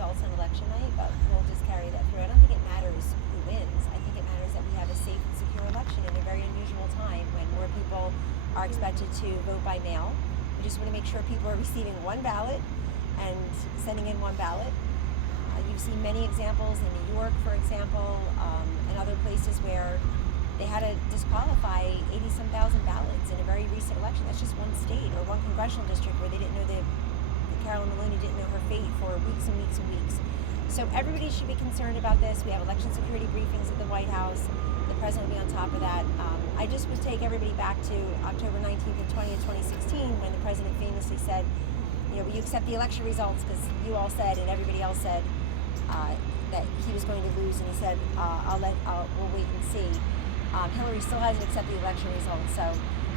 results on election night, but we'll just carry that through. I don't think it matters who wins. I think it matters that we have a safe and secure election in a very unusual time when more people are expected to vote by mail. We just want to make sure people are receiving one ballot and sending in one ballot. You've seen many examples in New York, for example, and other places where they had to disqualify 80-some thousand ballots in a very recent election. That's just one state or one congressional district where they didn't know Carolyn Maloney didn't know her fate for weeks and weeks and weeks. So everybody should be concerned about this. We have election security briefings at the White House. The president will be on top of that. I just would take everybody back to October 19th and 20th, 2016, when the president famously said, will you accept the election results? Because you all said and everybody else said that he was going to lose, and he said, we'll wait and see. Hillary still hasn't accepted the election results, so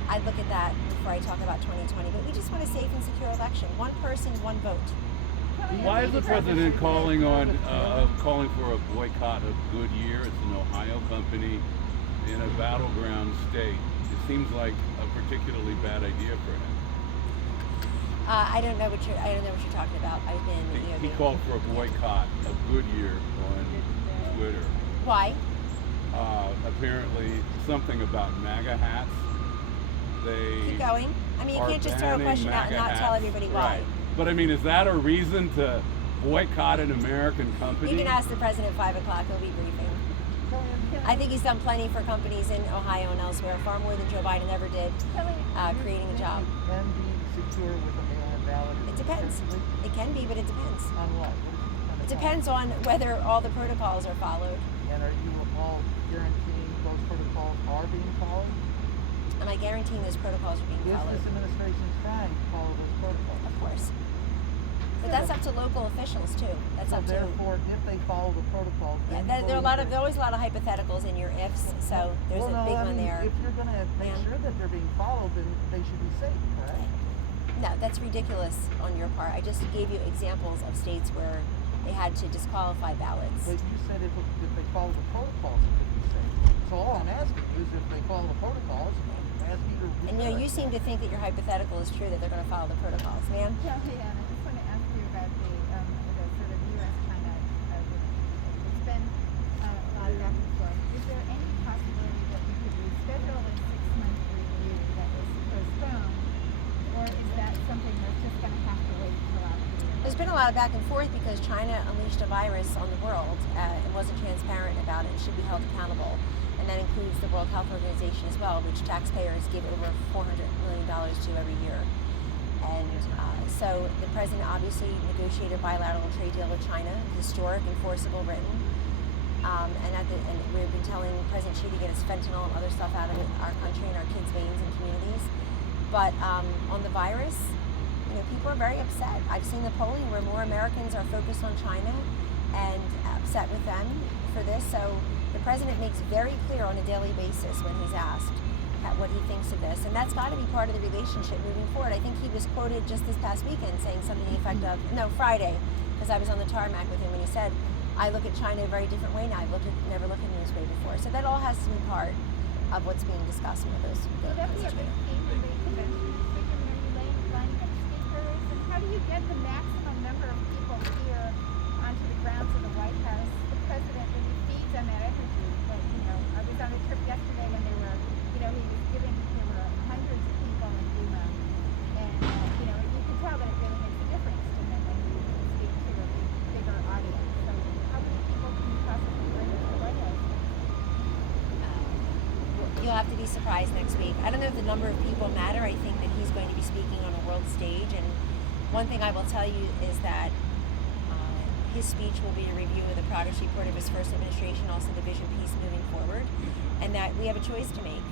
I'd look at that before I talk about 2020. But we just want a safe and secure election. One person, one vote. Why is the president calling for a boycott of Goodyear? It's an Ohio company in a battleground state. It seems like a particularly bad idea for him. I don't know what you're talking about. I've been. He called for a boycott of Goodyear on Twitter. Why? Apparently something about MAGA hats. Keep going. I mean, you can't just throw a question out and not tell everybody why. Right. But I mean, is that a reason to boycott an American company? You can ask the president at 5 o'clock. He'll be briefing. I think he's done plenty for companies in Ohio and elsewhere, far more than Joe Biden ever did, creating a job. Can be secure with a mail-in ballot? It depends. It can be, but it depends. On what? It depends on whether all the protocols are followed. And are you all guaranteeing those protocols are being followed? Am I guaranteeing those protocols are being followed? Is this administration trying to follow those protocols? Of course. But that's up to local officials too. That's up to. Therefore, if they follow the protocols, yeah, there are always a lot of hypotheticals in your ifs. So there's a big one there. If you're going to make sure that they're being followed, then they should be safe, correct? No, that's ridiculous on your part. I just gave you examples of states where they had to disqualify ballots. But you said if they follow the protocols, it would be safe. So all I'm asking is if they follow the protocols. And you seem to think that your hypothetical is true, that they're going to follow the protocols, ma'am. Yeah, I just want to ask you about the sort of U.S.-China agreement. It's been a lot of back and forth. Is there any possibility that we could reschedule a 6-month review that was postponed, or is that something that's just going to have to wait until after the year? There's been a lot of back and forth because China unleashed a virus on the world and wasn't transparent about it and should be held accountable. And that includes the World Health Organization as well, which taxpayers give over $400 million to every year. And so the president obviously negotiated a bilateral trade deal with China, historic, enforceable, written. And we've been telling President Xi to get his fentanyl and other stuff out of our country and our kids' veins and communities. But on the virus, people are very upset. I've seen the polling where more Americans are focused on China and upset with them for this. So the president makes very clear on a daily basis when he's asked what he thinks of this. And that's got to be part of the relationship moving forward. I think he was quoted just this past weekend saying something to the effect of, Friday, because I was on the tarmac with him when he said, I look at China a very different way now. I've never looked at it this way before. So that all has to be part of what's being discussed with those. Will that be a big theme in the convention this weekend? Are you lining up speakers? And how do you get the maximum number of people here onto the grounds of the White House? The president really feeds on that energy. But, I was on a trip yesterday when they were, he was giving, there were hundreds of people in Yuma. And, you can tell that it really makes a difference to him when you speak to a bigger audience. So how many people can you possibly bring to the White House? You'll have to be surprised next week. I don't know if the number of people matter. I think that he's going to be speaking on a world stage. And one thing I will tell you is that his speech will be a review of the progress report of his first administration, also the vision piece moving forward, and that we have a choice to make.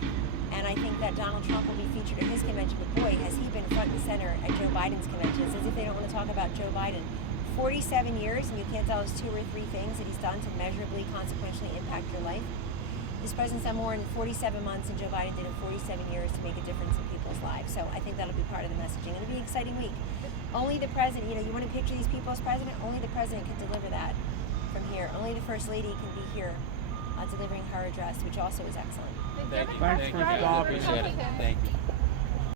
And I think that Donald Trump will be featured at his convention, but boy, has he been front and center at Joe Biden's convention. It's as if they don't want to talk about Joe Biden. 47 years, and you can't tell us 2 or 3 things that he's done to measurably, consequentially impact your life. This president's done more in 47 months than Joe Biden did in 47 years to make a difference in people's lives. So I think that'll be part of the messaging. It'll be an exciting week. Only the president, you want to picture these people as president? Only the president can deliver that from here. Only the First Lady can be here delivering her address, which also is excellent. Thanks for stopping. Appreciate it. Thank you.